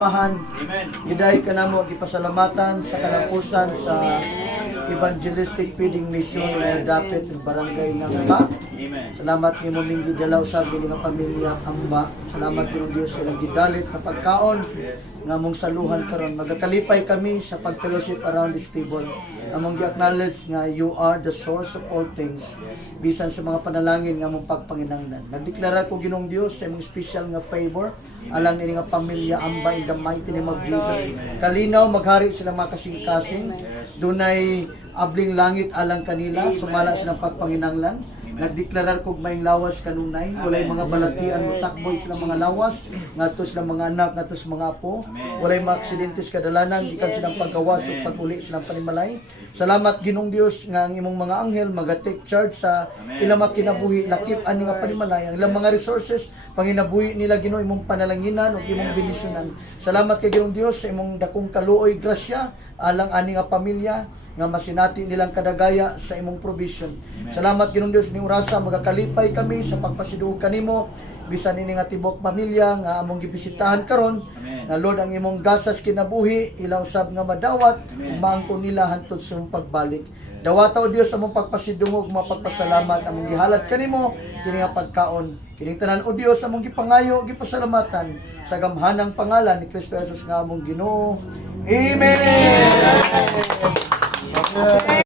Amen. Giday ka namo gipasalamatan sa kalapusan sa evangelistic feeding mission na dapat ng barangay ng Amba. Amen. Salamat nimo ning gidalaw sa mga pamilya Amba. Salamat ng Dios sa gidalit na pagkaon nga mong saluhan karon. Magakalipay kami sa pag-fellowship around this table. Among gi-acknowledge nga you are the source of all things. Bisan sa mga panalangin nga mong pagpanginanglan. Nagdeklara ko Ginoong Dios sa imong special nga favor alang ni nga pamilya Amba in the mighty name of Jesus. Kalinaw maghari sila mga kasing-kasing. Dunay abling langit alang kanila, sumala silang pagpanginanglan. Nagdeklarar kog may lawas kanunay, walay mga balatian mo takboy silang mga lawas, ngadto silang mga anak, ngadto sa mga apo, walay mga aksidentes kadalanan, gikan silang paggawas ug pag-uli silang panimalay. Salamat Ginoong Dios nga ang imong mga anghel maga-take charge sa ilang mga kinabuhi, lakip ani nga panimalay, ang ilang mga resources panginabuhi nila Ginoo imong panalanginan ug imong benisyonan. Salamat kay Ginoong Dios sa imong dakong kaluoy grasya alang ani nga pamilya nga masinati nilang kadagaya sa imong provision. Salamat Ginoong Dios ning orasa magakalipay kami sa pagpasiduog kanimo bisan ini nga tibok pamilya nga among gibisitahan karon. Na Lord ang imong gasas kinabuhi ilaw sab nga madawat maangkon nila hantud sa imong pagbalik. Dawataw Dios among pagpasidungog mapagpasalamat among gihalad kanimo kini nga pagkaon. Kining tanan o Dios among gipangayo gipasalamatan sa gamhanang pangalan ni Kristo Jesus nga among Ginoo. Amen.